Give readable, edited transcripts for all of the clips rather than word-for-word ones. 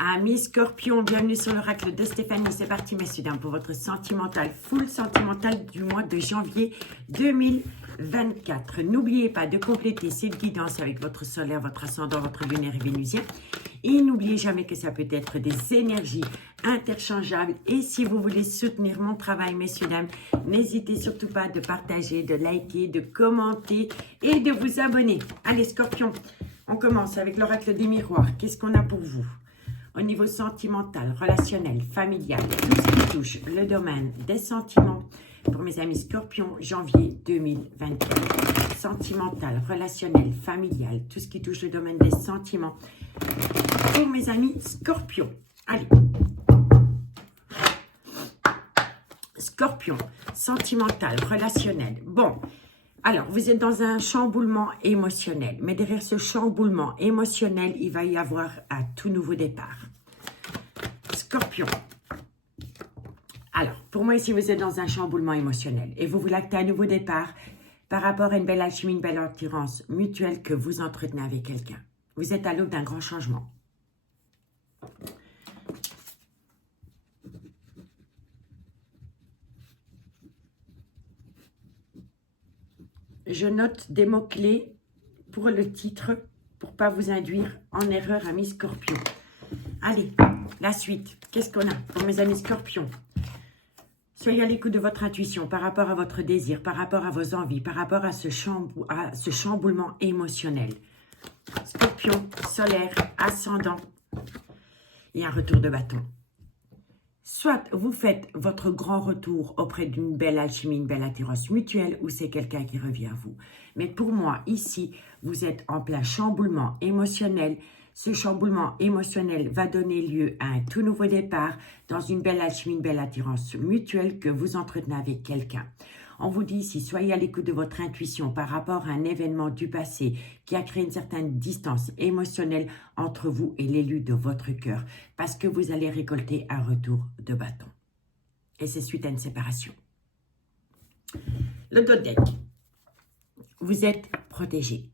Amis Scorpion, bienvenue sur l'oracle de Stéphanie. C'est parti, messieurs, dames, pour votre sentimental, full sentimental du mois de janvier 2024. N'oubliez pas de compléter cette guidance avec votre solaire, votre ascendant, votre lunaire et vénusien. Et n'oubliez jamais que ça peut être des énergies interchangeables. Et si vous voulez soutenir mon travail, messieurs, dames, n'hésitez surtout pas de partager, de liker, de commenter et de vous abonner. Allez, Scorpion, on commence avec l'oracle des miroirs. Qu'est-ce qu'on a pour vous? Au niveau sentimental, relationnel, familial, tout ce qui touche le domaine des sentiments pour mes amis Scorpions, janvier 2024. Sentimental, relationnel, familial, tout ce qui touche le domaine des sentiments pour mes amis Scorpions. Allez. Scorpion, sentimental, relationnel. Bon, alors vous êtes dans un chamboulement émotionnel, mais derrière ce chamboulement émotionnel, il va y avoir un tout nouveau départ. Scorpion. Alors, pour moi ici, vous êtes dans un chamboulement émotionnel et vous voulez acter un nouveau départ par rapport à une belle alchimie, une belle attirance mutuelle que vous entretenez avec quelqu'un. Vous êtes à l'aube d'un grand changement. Je note des mots-clés pour le titre, pour ne pas vous induire en erreur, amis Scorpions. Allez, la suite. Qu'est-ce qu'on a pour mes amis Scorpions? Soyez à l'écoute de votre intuition par rapport à votre désir, par rapport à vos envies, par rapport à ce chamboulement émotionnel. Scorpion, solaire, ascendant et un retour de bâton. Soit vous faites votre grand retour auprès d'une belle alchimie, une belle attirance mutuelle, ou c'est quelqu'un qui revient à vous. Mais pour moi, ici, vous êtes en plein chamboulement émotionnel. Ce chamboulement émotionnel va donner lieu à un tout nouveau départ dans une belle alchimie, une belle attirance mutuelle que vous entretenez avec quelqu'un. On vous dit ici, soyez à l'écoute de votre intuition par rapport à un événement du passé qui a créé une certaine distance émotionnelle entre vous et l'élu de votre cœur, parce que vous allez récolter un retour de bâton. Et c'est suite à une séparation. Le dos de deck. Vous êtes protégé.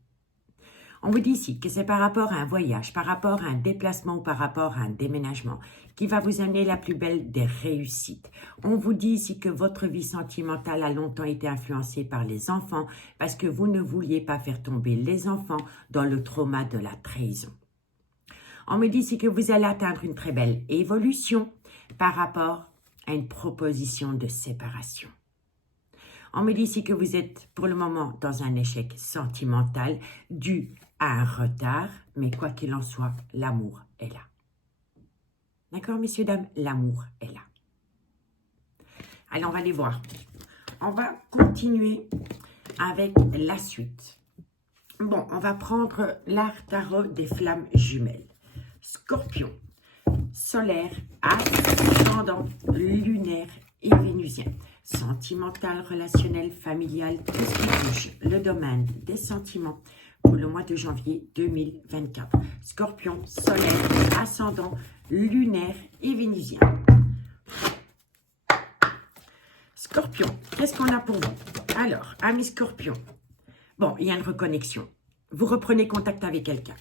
On vous dit ici que c'est par rapport à un voyage, par rapport à un déplacement ou par rapport à un déménagement qui va vous amener la plus belle des réussites. On vous dit ici que votre vie sentimentale a longtemps été influencée par les enfants parce que vous ne vouliez pas faire tomber les enfants dans le trauma de la trahison. On me dit ici que vous allez atteindre une très belle évolution par rapport à une proposition de séparation. On me dit ici que vous êtes pour le moment dans un échec sentimental dû à un retard, mais quoi qu'il en soit, l'amour est là. D'accord, messieurs, dames, l'amour est là. Allez, on va les voir. On va continuer avec la suite. Bon, on va prendre l'art tarot des flammes jumelles. Scorpion, solaire, ascendant, lunaire et vénusien. Sentimental, relationnel, familial, tout ce qui touche le domaine des sentiments pour le mois de janvier 2024. Scorpion, solaire, ascendant, lunaire et vénusien. Scorpion, qu'est-ce qu'on a pour vous? Alors, amis Scorpion, bon, il y a une reconnexion. Vous reprenez contact avec quelqu'un.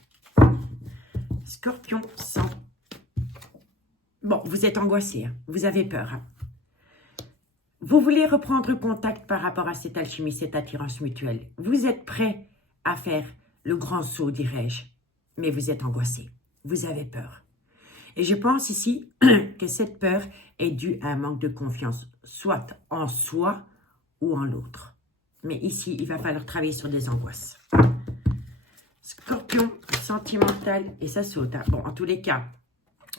Scorpion, sang. Bon, vous êtes angoissé, hein? Vous avez peur, hein? Vous voulez reprendre contact par rapport à cette alchimie, cette attirance mutuelle. Vous êtes prêt à faire le grand saut, dirais-je, mais vous êtes angoissé. Vous avez peur. Et je pense ici que cette peur est due à un manque de confiance, soit en soi ou en l'autre. Mais ici, il va falloir travailler sur des angoisses. Scorpion, sentimental, et ça saute. Hein. Bon, en tous les cas,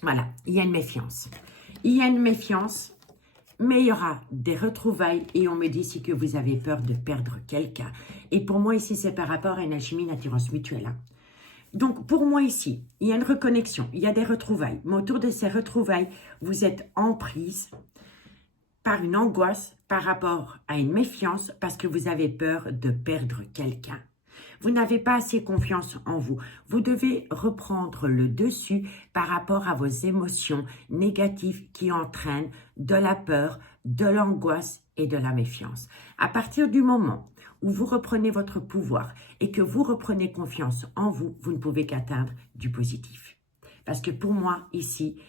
voilà, il y a une méfiance. Il y a une méfiance. Mais il y aura des retrouvailles et on me dit ici que vous avez peur de perdre quelqu'un. Et pour moi ici, c'est par rapport à une alchimie, une attirance mutuelle. Hein. Donc pour moi ici, il y a une reconnexion, il y a des retrouvailles. Mais autour de ces retrouvailles, vous êtes en prise par une angoisse par rapport à une méfiance parce que vous avez peur de perdre quelqu'un. Vous n'avez pas assez confiance en vous. Vous devez reprendre le dessus par rapport à vos émotions négatives qui entraînent de la peur, de l'angoisse et de la méfiance. À partir du moment où vous reprenez votre pouvoir et que vous reprenez confiance en vous, vous ne pouvez qu'atteindre du positif. Parce que pour moi, ici,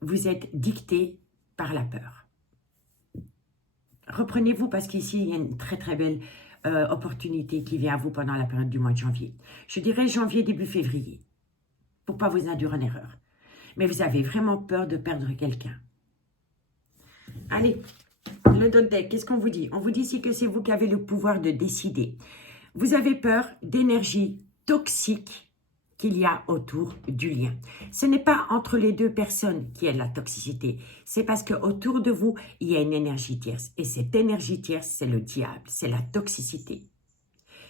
vous êtes dicté par la peur. Reprenez-vous parce qu'ici, il y a une très très belle opportunité qui vient à vous pendant la période du mois de janvier. Je dirais janvier, début février, pour ne pas vous induire en erreur. Mais vous avez vraiment peur de perdre quelqu'un. Allez, le dos de deck, qu'est-ce qu'on vous dit? On vous dit ici que c'est vous qui avez le pouvoir de décider. Vous avez peur d'énergie toxique qu'il y a autour du lien. Ce n'est pas entre les deux personnes qui est la toxicité, c'est parce qu'autour de vous, il y a une énergie tierce. Et cette énergie tierce, c'est le diable, c'est la toxicité,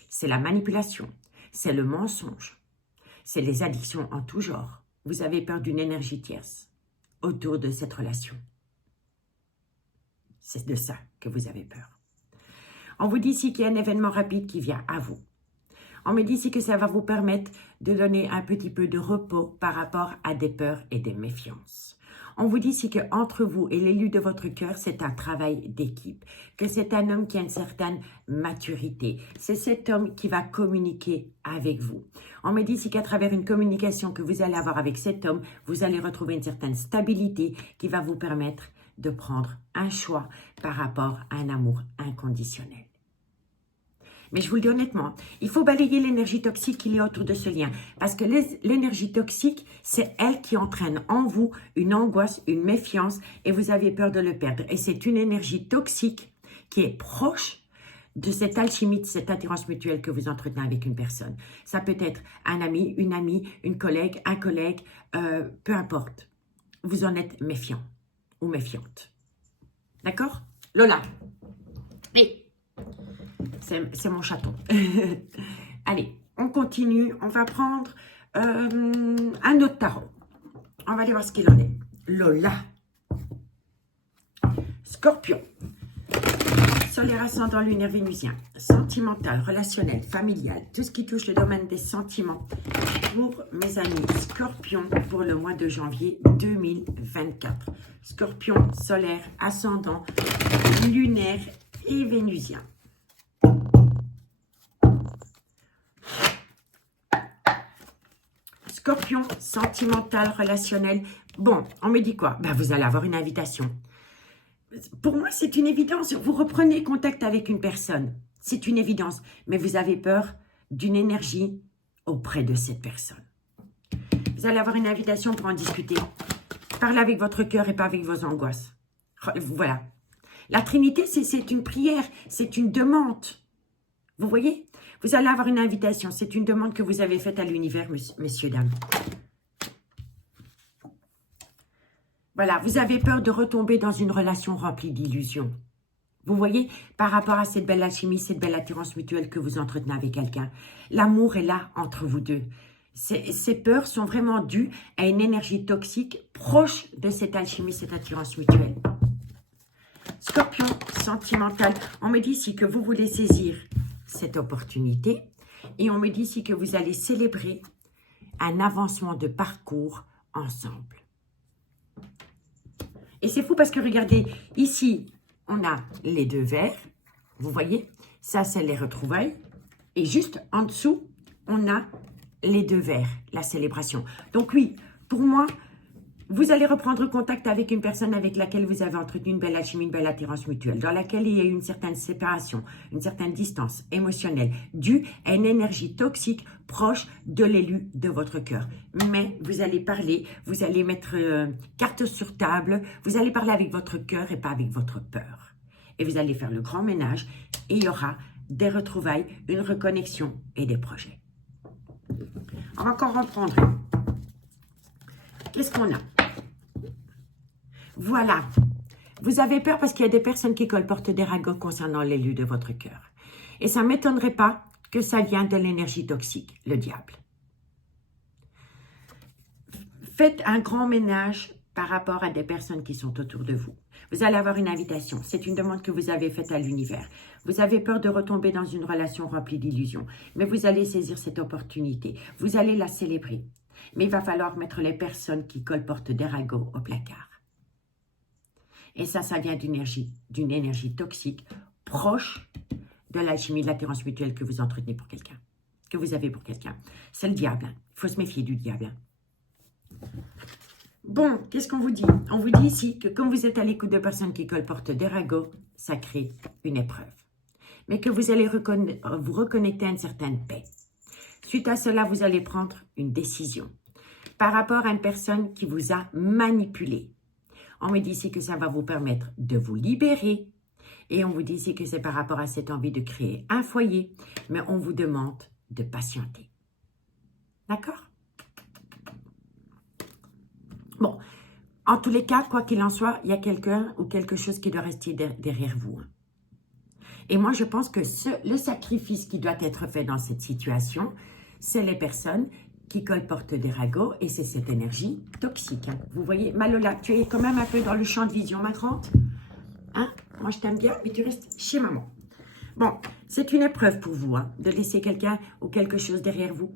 c'est la manipulation, c'est le mensonge, c'est les addictions en tout genre. Vous avez peur d'une énergie tierce autour de cette relation. C'est de ça que vous avez peur. On vous dit ici qu'il y a un événement rapide qui vient à vous. On me dit ici que ça va vous permettre de donner un petit peu de repos par rapport à des peurs et des méfiances. On vous dit ici qu'entre vous et l'élu de votre cœur, c'est un travail d'équipe, que c'est un homme qui a une certaine maturité. C'est cet homme qui va communiquer avec vous. On me dit ici qu'à travers une communication que vous allez avoir avec cet homme, vous allez retrouver une certaine stabilité qui va vous permettre de prendre un choix par rapport à un amour inconditionnel. Mais je vous le dis honnêtement, il faut balayer l'énergie toxique qu'il y a autour de ce lien. Parce que l'énergie toxique, c'est elle qui entraîne en vous une angoisse, une méfiance et vous avez peur de le perdre. Et c'est une énergie toxique qui est proche de cette alchimie, de cette attirance mutuelle que vous entretenez avec une personne. Ça peut être un ami, une collègue, un collègue, peu importe. Vous en êtes méfiant ou méfiante. D'accord? Lola. Oui. C'est mon chaton. Allez, on continue. On va prendre un autre tarot. On va aller voir ce qu'il en est. Lola. Scorpion. Solaire ascendant lunaire vénusien. Sentimental, relationnel, familial. Tout ce qui touche le domaine des sentiments. Pour mes amis Scorpion pour le mois de janvier 2024. Scorpion, solaire, ascendant, lunaire et vénusien. Scorpion, sentimental, relationnel. Bon, on me dit quoi? Ben, vous allez avoir une invitation. Pour moi, c'est une évidence. Vous reprenez contact avec une personne. C'est une évidence. Mais vous avez peur d'une énergie auprès de cette personne. Vous allez avoir une invitation pour en discuter. Parlez avec votre cœur et pas avec vos angoisses. Voilà. La Trinité, c'est une prière. C'est une demande. Vous voyez? Vous allez avoir une invitation. C'est une demande que vous avez faite à l'univers, messieurs, dames. Voilà, vous avez peur de retomber dans une relation remplie d'illusions. Vous voyez, par rapport à cette belle alchimie, cette belle attirance mutuelle que vous entretenez avec quelqu'un. L'amour est là entre vous deux. Ces peurs sont vraiment dues à une énergie toxique proche de cette alchimie, cette attirance mutuelle. Scorpion, sentimental. On me dit ici que vous voulez saisir cette opportunité et on me dit ici que vous allez célébrer un avancement de parcours ensemble. Et c'est fou parce que regardez, ici, on a les deux verres, vous voyez, ça c'est les retrouvailles et juste en dessous, on a les deux verres, la célébration. Donc oui, pour moi, vous allez reprendre contact avec une personne avec laquelle vous avez entretenu une belle alchimie, une belle attirance mutuelle, dans laquelle il y a eu une certaine séparation, une certaine distance émotionnelle, due à une énergie toxique proche de l'élu de votre cœur. Mais vous allez parler, vous allez mettre carte sur table, vous allez parler avec votre cœur et pas avec votre peur. Et vous allez faire le grand ménage et il y aura des retrouvailles, une reconnexion et des projets. On va encore en prendre une. Qu'est-ce qu'on a? Voilà. Vous avez peur parce qu'il y a des personnes qui colportent des ragots concernant l'élu de votre cœur. Et ça ne m'étonnerait pas que ça vient de l'énergie toxique, le diable. Faites un grand ménage par rapport à des personnes qui sont autour de vous. Vous allez avoir une invitation. C'est une demande que vous avez faite à l'univers. Vous avez peur de retomber dans une relation remplie d'illusions. Mais vous allez saisir cette opportunité. Vous allez la célébrer. Mais il va falloir mettre les personnes qui colportent des ragots au placard. Et ça vient d'une énergie toxique proche de l'alchimie, de l'attirance mutuelle que vous entretenez pour quelqu'un, que vous avez pour quelqu'un. C'est le diable. Il faut se méfier du diable. Bon, qu'est-ce qu'on vous dit? On vous dit ici que comme vous êtes à l'écoute de personnes qui colportent des ragots, ça crée une épreuve. Mais que vous allez vous reconnecter à une certaine paix. Suite à cela, vous allez prendre une décision par rapport à une personne qui vous a manipulé. On me dit ici que ça va vous permettre de vous libérer. Et on vous dit ici que c'est par rapport à cette envie de créer un foyer. Mais on vous demande de patienter. D'accord? Bon, en tous les cas, quoi qu'il en soit, il y a quelqu'un ou quelque chose qui doit rester derrière vous. Et moi, je pense que le sacrifice qui doit être fait dans cette situation, c'est les personnes qui colportent des ragots et c'est cette énergie toxique. Hein. Vous voyez, Malola, tu es quand même un peu dans le champ de vision, ma grande. Hein? Moi, je t'aime bien, mais tu restes chez maman. Bon, c'est une épreuve pour vous, hein, de laisser quelqu'un ou quelque chose derrière vous.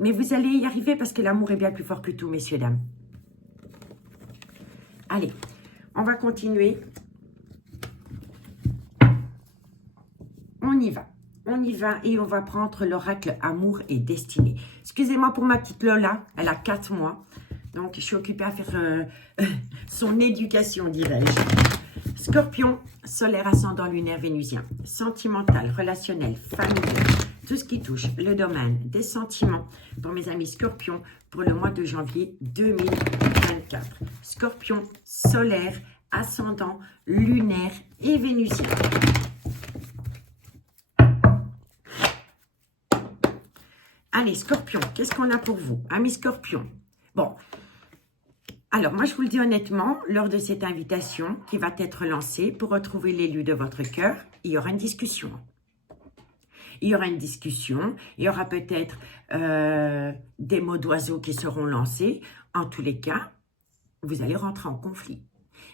Mais vous allez y arriver parce que l'amour est bien plus fort que tout, messieurs, dames. Allez, on va continuer. On y va. On y va et on va prendre l'oracle Amour et Destinée. Excusez-moi pour ma petite Lola, elle a 4 mois. Donc, je suis occupée à faire son éducation, dirais-je. Scorpion, solaire, ascendant, lunaire, vénusien. Sentimental, relationnel, familial. Tout ce qui touche le domaine des sentiments pour mes amis Scorpion pour le mois de janvier 2024. Scorpion, solaire, ascendant, lunaire et vénusien. Allez, Scorpion, qu'est-ce qu'on a pour vous? Amis Scorpion. Bon, alors moi je vous le dis honnêtement, lors de cette invitation qui va être lancée pour retrouver l'élu de votre cœur, il y aura une discussion. Il y aura une discussion, il y aura peut-être des mots d'oiseaux qui seront lancés. En tous les cas, vous allez rentrer en conflit.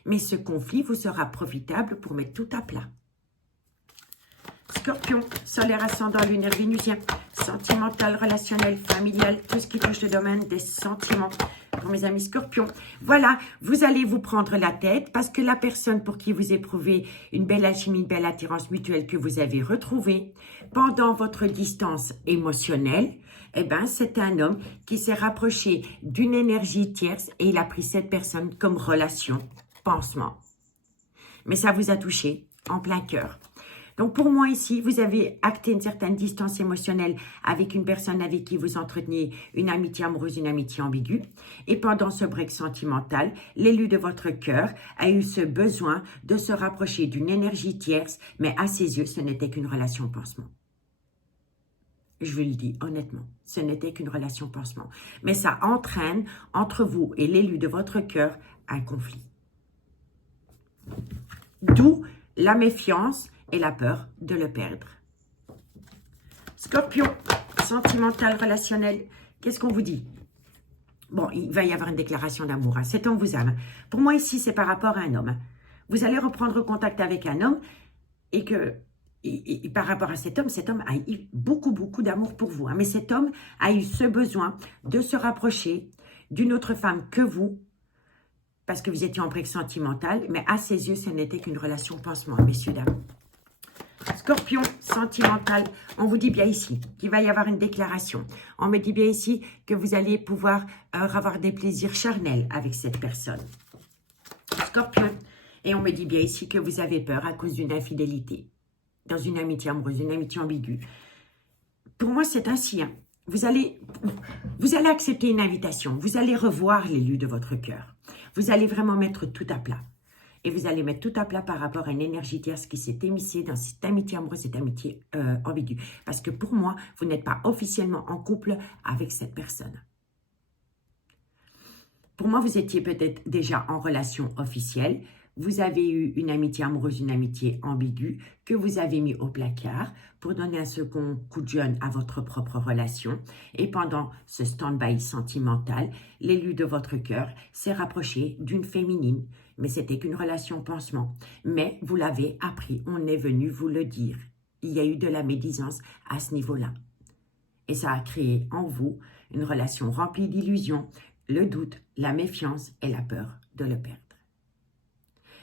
Mais ce conflit vous sera profitable pour mettre tout à plat. Scorpion, solaire, ascendant, lunaire, vénusien, sentimental, relationnel, familial, tout ce qui touche le domaine des sentiments. Pour mes amis Scorpions, voilà, vous allez vous prendre la tête parce que la personne pour qui vous éprouvez une belle alchimie, une belle attirance mutuelle que vous avez retrouvée pendant votre distance émotionnelle, eh ben, c'est un homme qui s'est rapproché d'une énergie tierce et il a pris cette personne comme relation, pansement. Mais ça vous a touché en plein cœur. Donc, pour moi, ici, vous avez acté une certaine distance émotionnelle avec une personne avec qui vous entreteniez une amitié amoureuse, une amitié ambiguë. Et pendant ce break sentimental, l'élu de votre cœur a eu ce besoin de se rapprocher d'une énergie tierce, mais à ses yeux, ce n'était qu'une relation pansement. Je vous le dis honnêtement, ce n'était qu'une relation pansement. Mais ça entraîne entre vous et l'élu de votre cœur un conflit. D'où la méfiance et la peur de le perdre. Scorpion, sentimental, relationnel, qu'est-ce qu'on vous dit? Bon, il va y avoir une déclaration d'amour. Hein. Cet homme vous aime. Pour moi, ici, c'est par rapport à un homme. Vous allez reprendre contact avec un homme et que, et par rapport à cet homme a eu beaucoup d'amour pour vous. Hein. Mais cet homme a eu ce besoin de se rapprocher d'une autre femme que vous, parce que vous étiez en break sentimental, mais à ses yeux, ce n'était qu'une relation pansement, messieurs, dames. Scorpion, sentimental, on vous dit bien ici qu'il va y avoir une déclaration. On me dit bien ici que vous allez pouvoir avoir des plaisirs charnels avec cette personne. Scorpion, et on me dit bien ici que vous avez peur à cause d'une infidélité. Dans une amitié amoureuse, une amitié ambiguë. Pour moi, c'est ainsi. Hein. Vous allez accepter une invitation. Vous allez revoir l'élu de votre cœur. Vous allez vraiment mettre tout à plat. Et vous allez mettre tout à plat par rapport à une énergie tierce qui s'est émissée dans cette amitié amoureuse, cette amitié ambiguë. Parce que pour moi, vous n'êtes pas officiellement en couple avec cette personne. Pour moi, vous étiez peut-être déjà en relation officielle. Vous avez eu une amitié amoureuse, une amitié ambiguë que vous avez mis au placard pour donner un second coup de jeune à votre propre relation. Et pendant ce stand-by sentimental, l'élu de votre cœur s'est rapproché d'une féminine. Mais c'était qu'une relation pansement. Mais vous l'avez appris, on est venu vous le dire. Il y a eu de la médisance à ce niveau-là. Et ça a créé en vous une relation remplie d'illusions, le doute, la méfiance et la peur de le perdre.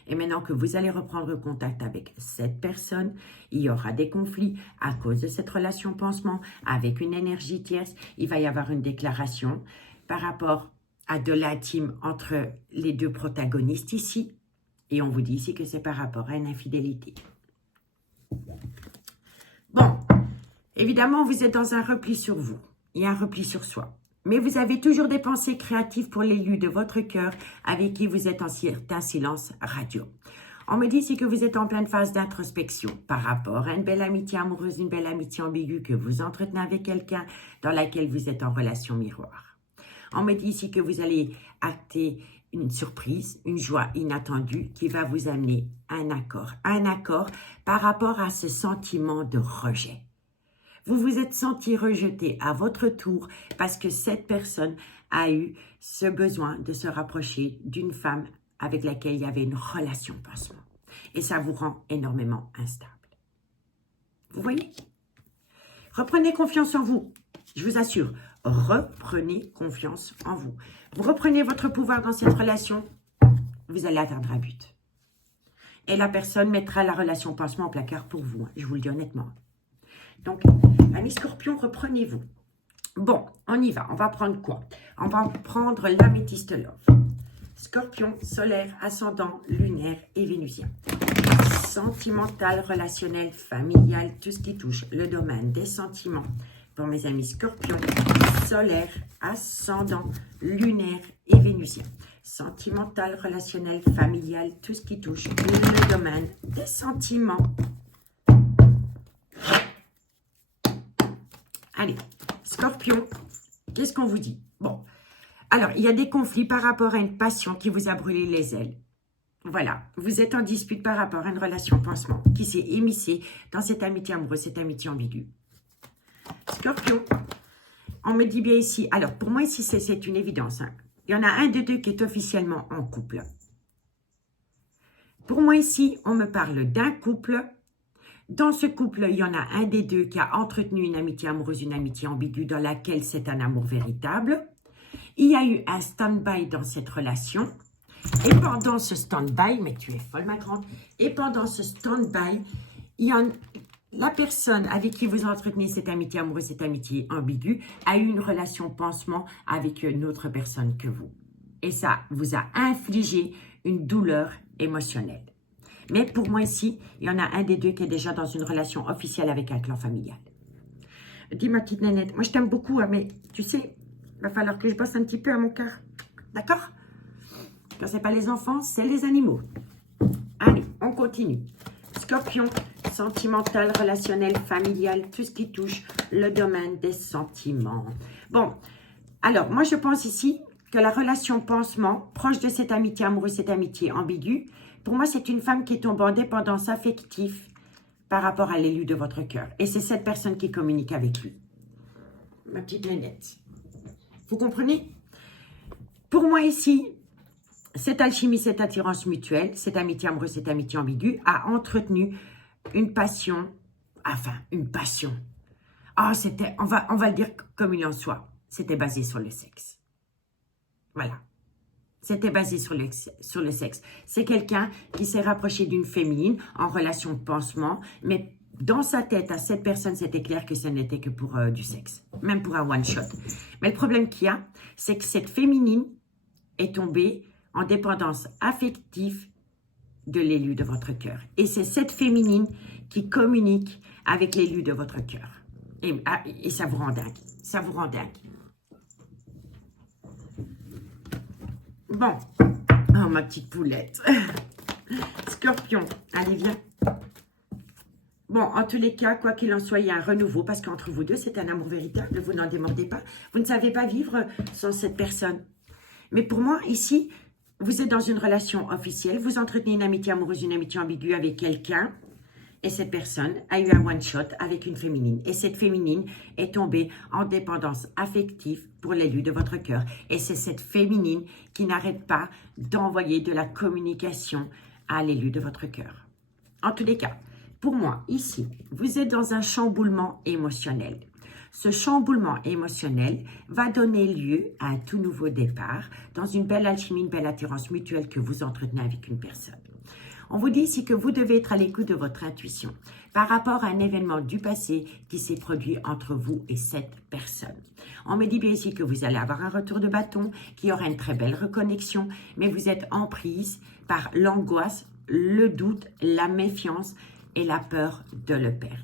Et maintenant que vous allez reprendre contact avec cette personne, il y aura des conflits à cause de cette relation pansement avec une énergie tierce. Il va y avoir une déclaration par rapport à de l'intime entre les deux protagonistes ici. Et on vous dit ici que c'est par rapport à une infidélité. Bon, évidemment, vous êtes dans un repli sur vous. Il y a un repli sur soi. Mais vous avez toujours des pensées créatives pour l'élu de votre cœur avec qui vous êtes en certain silence radio. On me dit ici que vous êtes en pleine phase d'introspection par rapport à une belle amitié amoureuse, une belle amitié ambiguë que vous entretenez avec quelqu'un dans laquelle vous êtes en relation miroir. On me dit ici que vous allez acter une surprise, une joie inattendue qui va vous amener un accord par rapport à ce sentiment de rejet. Vous vous êtes senti rejeté à votre tour parce que cette personne a eu ce besoin de se rapprocher d'une femme avec laquelle il y avait une relation pansement. Et ça vous rend énormément instable. Vous voyez? Reprenez confiance en vous. Je vous assure, reprenez confiance en vous. Vous reprenez votre pouvoir dans cette relation, vous allez atteindre un but. Et la personne mettra la relation pansement au placard pour vous, je vous le dis honnêtement. Donc, amis Scorpion, reprenez-vous. Bon, on y va. On va prendre quoi? On va prendre l'améthyste love. Scorpion, solaire, ascendant, lunaire et vénusien. Sentimental, relationnel, familial, tout ce qui touche le domaine des sentiments. Pour mes amis Scorpion, solaire, ascendant, lunaire et vénusien. Sentimental, relationnel, familial, tout ce qui touche le domaine des sentiments. Allez, Scorpion, qu'est-ce qu'on vous dit? Bon, alors, il y a des conflits par rapport à une passion qui vous a brûlé les ailes. Voilà, vous êtes en dispute par rapport à une relation pansement qui s'est émissée dans cette amitié amoureuse, cette amitié ambiguë. Scorpion, on me dit bien ici, alors pour moi ici c'est une évidence, hein. Il y en a un de deux qui est officiellement en couple. Pour moi ici, on me parle d'un couple. Dans ce couple, il y en a un des deux qui a entretenu une amitié amoureuse, une amitié ambiguë dans laquelle c'est un amour véritable. Il y a eu un stand-by dans cette relation. Et pendant ce stand-by, mais tu es folle ma grande, et pendant ce stand-by, la personne avec qui vous entretenez cette amitié amoureuse, cette amitié ambiguë, a eu une relation pansement avec une autre personne que vous. Et ça vous a infligé une douleur émotionnelle. Mais pour moi ici, il y en a un des deux qui est déjà dans une relation officielle avec un clan familial. Dis ma petite nénette, moi je t'aime beaucoup, hein, mais tu sais, il va falloir que je bosse un petit peu à mon cœur. D'accord? Quand ce n'est pas les enfants, c'est les animaux. Allez, on continue. Scorpion, sentimental, relationnel, familial, tout ce qui touche le domaine des sentiments. Bon, alors moi je pense ici que la relation pansement, proche de cette amitié amoureuse, cette amitié ambiguë, pour moi c'est une femme qui tombe en dépendance affective par rapport à l'élu de votre cœur. Et c'est cette personne qui communique avec lui. Ma petite nénette. Vous comprenez? Pour moi ici, cette alchimie, cette attirance mutuelle, cette amitié amoureuse, cette amitié ambiguë a entretenu une passion, enfin une passion. Ah, c'était, on va le dire comme il en soit, c'était basé sur le sexe. Voilà. C'était basé sur le sexe. C'est quelqu'un qui s'est rapproché d'une féminine en relation de pansement, mais dans sa tête, à cette personne, c'était clair que ce n'était que pour du sexe, même pour un one-shot. Mais le problème qu'il y a, c'est que cette féminine est tombée en dépendance affective de l'élu de votre cœur. Et c'est cette féminine qui communique avec l'élu de votre cœur. Et ça vous rend dingue. Ça vous rend dingue. Bon. Oh, ma petite poulette. Scorpion. Allez, viens. Bon, en tous les cas, quoi qu'il en soit, il y a un renouveau parce qu'entre vous deux, c'est un amour véritable. Vous n'en démordez pas. Vous ne savez pas vivre sans cette personne. Mais pour moi, ici, vous êtes dans une relation officielle. Vous entretenez une amitié amoureuse, une amitié ambiguë avec quelqu'un. Et cette personne a eu un one-shot avec une féminine. Et cette féminine est tombée en dépendance affective pour l'élu de votre cœur. Et c'est cette féminine qui n'arrête pas d'envoyer de la communication à l'élu de votre cœur. En tous les cas, pour moi, ici, vous êtes dans un chamboulement émotionnel. Ce chamboulement émotionnel va donner lieu à un tout nouveau départ dans une belle alchimie, une belle attirance mutuelle que vous entretenez avec une personne. On vous dit ici que vous devez être à l'écoute de votre intuition par rapport à un événement du passé qui s'est produit entre vous et cette personne. On me dit bien ici que vous allez avoir un retour de bâton, qu'il y aura une très belle reconnexion, mais vous êtes en prise par l'angoisse, le doute, la méfiance et la peur de le perdre.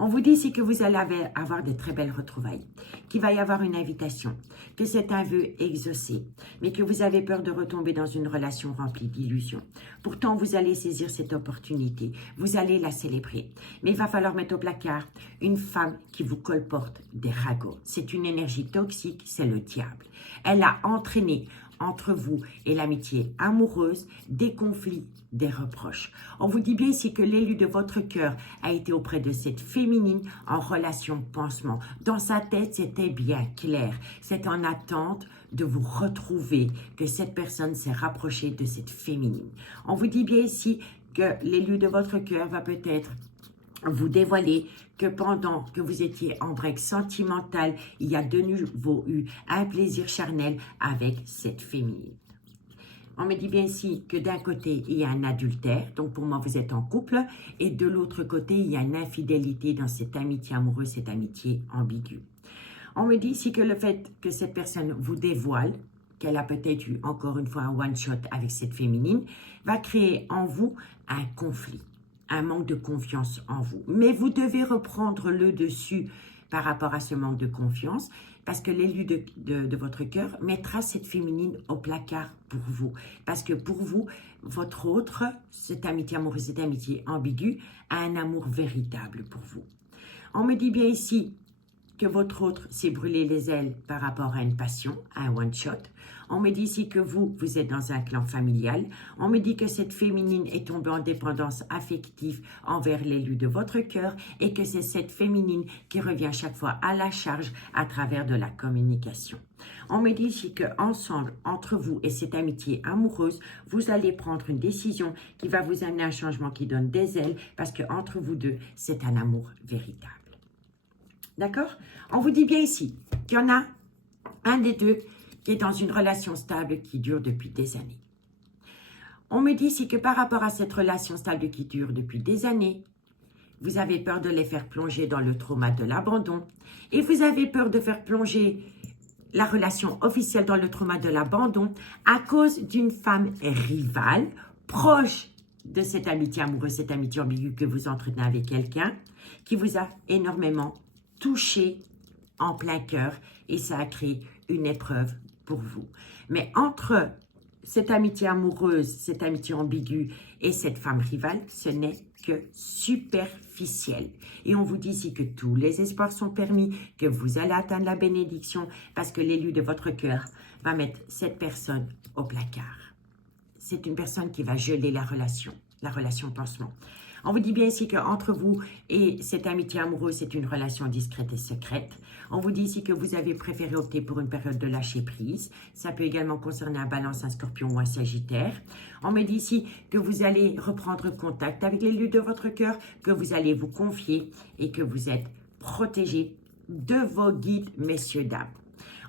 On vous dit ici que vous allez avoir de très belles retrouvailles, qu'il va y avoir une invitation, que c'est un vœu exaucé, mais que vous avez peur de retomber dans une relation remplie d'illusions. Pourtant, vous allez saisir cette opportunité, vous allez la célébrer. Mais il va falloir mettre au placard une femme qui vous colporte des ragots. C'est une énergie toxique, c'est le diable. Elle a entraîné entre vous et l'amitié amoureuse, des conflits, des reproches. On vous dit bien ici que l'élu de votre cœur a été auprès de cette féminine en relation pansement. Dans sa tête, c'était bien clair. C'est en attente de vous retrouver que cette personne s'est rapprochée de cette féminine. On vous dit bien ici que l'élu de votre cœur va peut-être vous dévoiler que pendant que vous étiez en break sentimental, il y a de nouveau eu un plaisir charnel avec cette féminine. On me dit bien ici que d'un côté, il y a un adultère, donc pour moi, vous êtes en couple, et de l'autre côté, il y a une infidélité dans cette amitié amoureuse, cette amitié ambiguë. On me dit ici que le fait que cette personne vous dévoile, qu'elle a peut-être eu encore une fois un one-shot avec cette féminine, va créer en vous un conflit, un manque de confiance en vous. Mais vous devez reprendre le dessus par rapport à ce manque de confiance parce que l'élu de votre cœur mettra cette féminine au placard pour vous. Parce que pour vous, votre autre, cette amitié amoureuse, cette amitié ambiguë, a un amour véritable pour vous. On me dit bien ici que votre autre s'est brûlé les ailes par rapport à une passion, à un one-shot. On me dit ici que vous êtes dans un clan familial. On me dit que cette féminine est tombée en dépendance affective envers l'élu de votre cœur et que c'est cette féminine qui revient chaque fois à la charge à travers de la communication. On me dit ici qu'ensemble, entre vous et cette amitié amoureuse, vous allez prendre une décision qui va vous amener à un changement qui donne des ailes parce qu'entre vous deux, c'est un amour véritable. D'accord? On vous dit bien ici qu'il y en a un des deux qui est dans une relation stable qui dure depuis des années. On me dit ici que par rapport à cette relation stable qui dure depuis des années, vous avez peur de les faire plonger dans le trauma de l'abandon et vous avez peur de faire plonger la relation officielle dans le trauma de l'abandon à cause d'une femme rivale, proche de cette amitié amoureuse, cette amitié ambiguë que vous entretenez avec quelqu'un, qui vous a énormément touché en plein cœur et ça a créé une épreuve pour vous. Mais entre cette amitié amoureuse, cette amitié ambiguë et cette femme rivale, ce n'est que superficiel. Et on vous dit ici que tous les espoirs sont permis, que vous allez atteindre la bénédiction parce que l'élu de votre cœur va mettre cette personne au placard. C'est une personne qui va geler la relation pansement. On vous dit bien ici qu'entre vous et cette amitié amoureuse, c'est une relation discrète et secrète. On vous dit ici que vous avez préféré opter pour une période de lâcher prise. Ça peut également concerner un Balance, un Scorpion ou un Sagittaire. On me dit ici que vous allez reprendre contact avec l'élu de votre cœur, que vous allez vous confier et que vous êtes protégé de vos guides, messieurs, dames.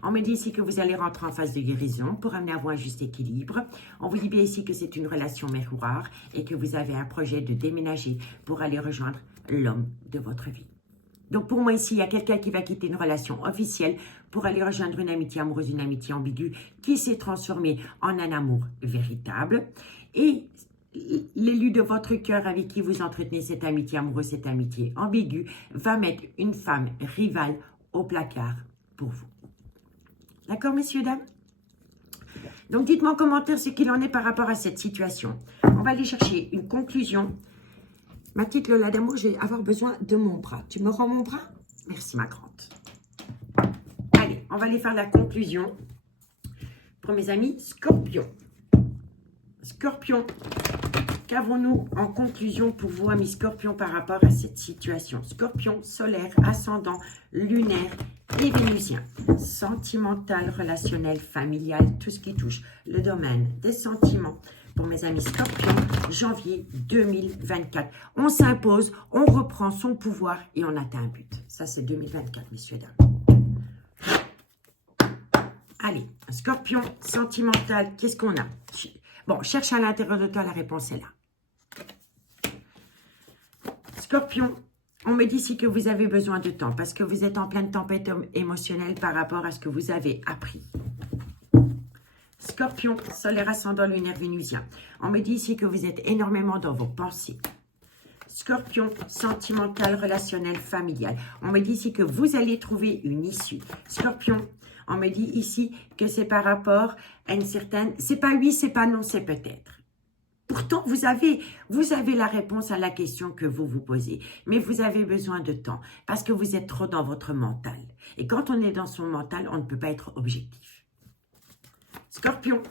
On me dit ici que vous allez rentrer en phase de guérison pour amener à vous un juste équilibre. On vous dit bien ici que c'est une relation miroir et que vous avez un projet de déménager pour aller rejoindre l'homme de votre vie. Donc pour moi ici, il y a quelqu'un qui va quitter une relation officielle pour aller rejoindre une amitié amoureuse, une amitié ambiguë qui s'est transformée en un amour véritable. Et l'élu de votre cœur avec qui vous entretenez cette amitié amoureuse, cette amitié ambiguë, va mettre une femme rivale au placard pour vous. D'accord, messieurs, dames? Donc, dites-moi en commentaire ce qu'il en est par rapport à cette situation. On va aller chercher une conclusion. Ma petite Lola d'amour, je vais avoir besoin de mon bras. Tu me rends mon bras? Merci, ma grande. Allez, on va aller faire la conclusion pour mes amis Scorpion. Scorpion, qu'avons-nous en conclusion pour vous, amis Scorpion, par rapport à cette situation? Scorpion, solaire, ascendant, lunaire et vénusien. Sentimental, relationnel, familial, tout ce qui touche le domaine des sentiments. Pour mes amis Scorpion, janvier 2024. On s'impose, on reprend son pouvoir et on atteint un but. Ça, c'est 2024, messieurs, dames. Allez, Scorpion, sentimental, qu'est-ce qu'on a? Bon, cherche à l'intérieur de toi, la réponse est là. Scorpion, on me dit ici que vous avez besoin de temps parce que vous êtes en pleine tempête émotionnelle par rapport à ce que vous avez appris. Scorpion, solaire ascendant lunaire vénusien. On me dit ici que vous êtes énormément dans vos pensées. Scorpion, sentimental, relationnel, familial. On me dit ici que vous allez trouver une issue. Scorpion, on me dit ici que c'est par rapport à une certaine... C'est pas oui, c'est pas non, c'est peut-être. Pourtant, vous avez la réponse à la question que vous vous posez. Mais vous avez besoin de temps parce que vous êtes trop dans votre mental. Et quand on est dans son mental, on ne peut pas être objectif. Scorpion,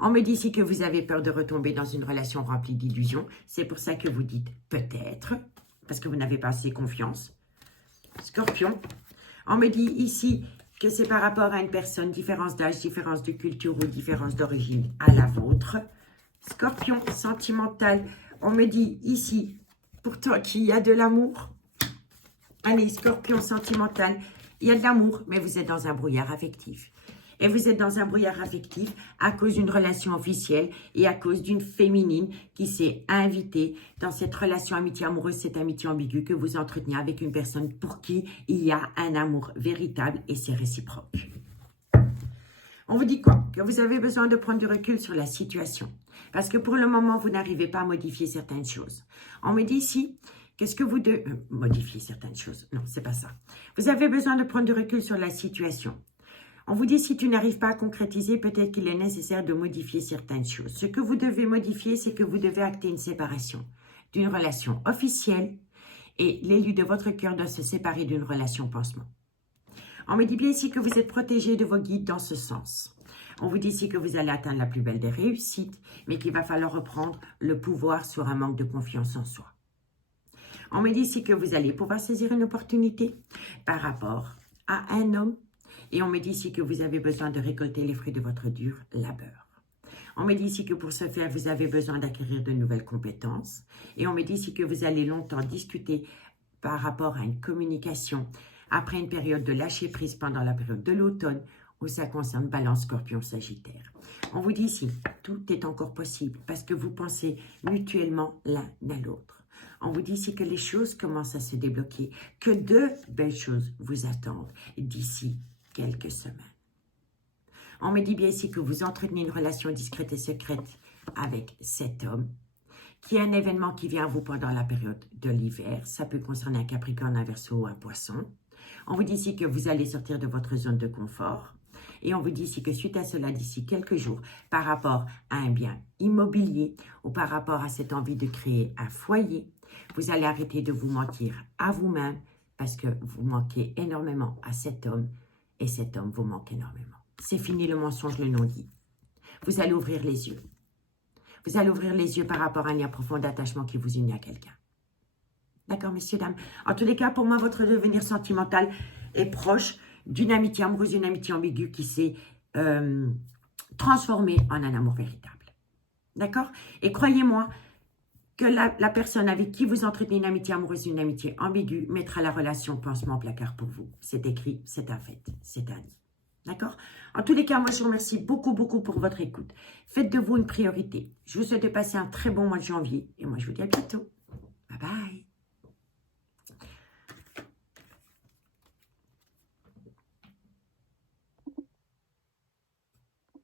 on me dit ici que vous avez peur de retomber dans une relation remplie d'illusions. C'est pour ça que vous dites peut-être, parce que vous n'avez pas assez confiance. Scorpion, on me dit ici que c'est par rapport à une personne, différence d'âge, différence de culture ou différence d'origine à la vôtre. Scorpion, sentimental, on me dit ici, pour toi qu'il y a de l'amour. Allez, Scorpion, sentimental, il y a de l'amour, mais vous êtes dans un brouillard affectif. Et vous êtes dans un brouillard affectif à cause d'une relation officielle et à cause d'une féminine qui s'est invitée dans cette relation amitié amoureuse, cette amitié ambiguë que vous entretenez avec une personne pour qui il y a un amour véritable et c'est réciproque. On vous dit quoi? Que vous avez besoin de prendre du recul sur la situation. Parce que pour le moment, vous n'arrivez pas à modifier certaines choses. On me dit ici, qu'est-ce que vous devez... modifier certaines choses. Non, c'est pas ça. Vous avez besoin de prendre du recul sur la situation. On vous dit, si tu n'arrives pas à concrétiser, peut-être qu'il est nécessaire de modifier certaines choses. Ce que vous devez modifier, c'est que vous devez acter une séparation d'une relation officielle et l'élu de votre cœur doit se séparer d'une relation pansement. On me dit bien ici que vous êtes protégé de vos guides dans ce sens. On vous dit ici que vous allez atteindre la plus belle des réussites, mais qu'il va falloir reprendre le pouvoir sur un manque de confiance en soi. On me dit ici que vous allez pouvoir saisir une opportunité par rapport à un homme. Et on me dit ici que vous avez besoin de récolter les fruits de votre dur labeur. On me dit ici que pour ce faire, vous avez besoin d'acquérir de nouvelles compétences. Et on me dit ici que vous allez longtemps discuter par rapport à une communication après une période de lâcher prise pendant la période de l'automne où ça concerne Balance, Scorpion, Sagittaire. On vous dit ici, tout est encore possible parce que vous pensez mutuellement l'un à l'autre. On vous dit ici que les choses commencent à se débloquer, que de belles choses vous attendent d'ici quelques semaines. On me dit bien ici que vous entretenez une relation discrète et secrète avec cet homme, qui est un événement qui vient à vous pendant la période de l'hiver. Ça peut concerner un Capricorne, un Verseau ou un Poisson. On vous dit ici que vous allez sortir de votre zone de confort. Et on vous dit ici que suite à cela, d'ici quelques jours, par rapport à un bien immobilier ou par rapport à cette envie de créer un foyer, vous allez arrêter de vous mentir à vous-même parce que vous manquez énormément à cet homme et cet homme vous manque énormément. C'est fini le mensonge, le non-dit. Vous allez ouvrir les yeux. Vous allez ouvrir les yeux par rapport à un lien profond d'attachement qui vous unit à quelqu'un. D'accord, messieurs, dames? En tous les cas, pour moi, votre devenir sentimental est proche d'une amitié amoureuse, une amitié ambiguë qui s'est transformée en un amour véritable. D'accord? Et croyez-moi que la personne avec qui vous entretenez une amitié amoureuse, une amitié ambiguë, mettra la relation pansement au placard pour vous. C'est écrit, c'est un fait, c'est un dit. D'accord? En tous les cas, moi, je vous remercie beaucoup, beaucoup pour votre écoute. Faites de vous une priorité. Je vous souhaite de passer un très bon mois de janvier. Et moi, je vous dis à bientôt. Bye bye.